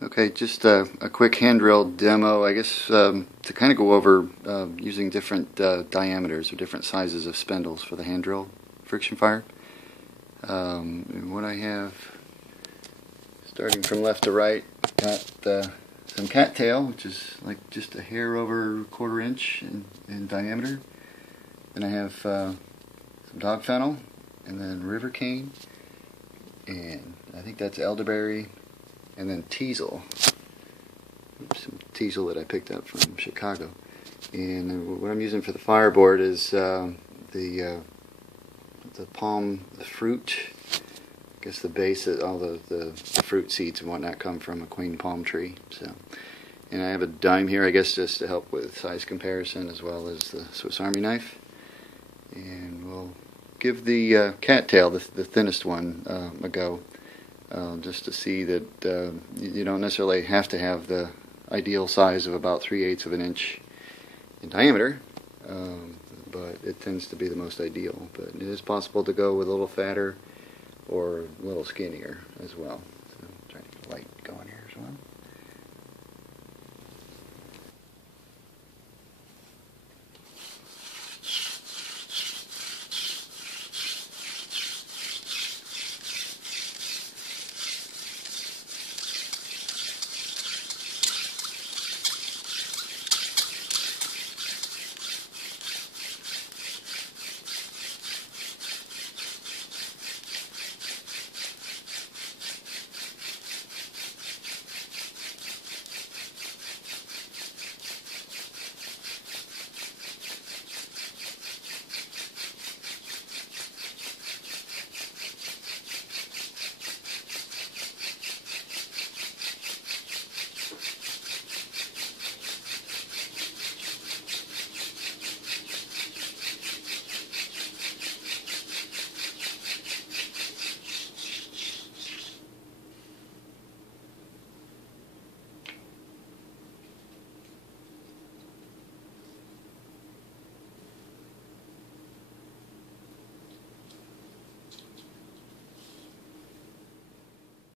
Okay, just a quick hand drill demo, I guess, to kind of go over using different diameters or different sizes of spindles for the hand drill friction fire. And what I have, starting from left to right, I've got some cattail, which is like just a hair over 1/4 inch in diameter. Then I have some dog fennel, and then river cane, and I think that's elderberry. And then teasel, some teasel that I picked up from Chicago. And what I'm using for the fireboard is the palm, the fruit. I guess the base, all the fruit seeds and whatnot come from a queen palm tree. So, and I have a dime here, I guess, just to help with size comparison, as well as the Swiss Army knife. And we'll give the cattail, the thinnest one, a go. Just to see that you don't necessarily have to have the ideal size of about 3/8 of an inch in diameter, but it tends to be the most ideal. But it is possible to go with a little fatter or a little skinnier as well. So I'm trying to get the light going here as well.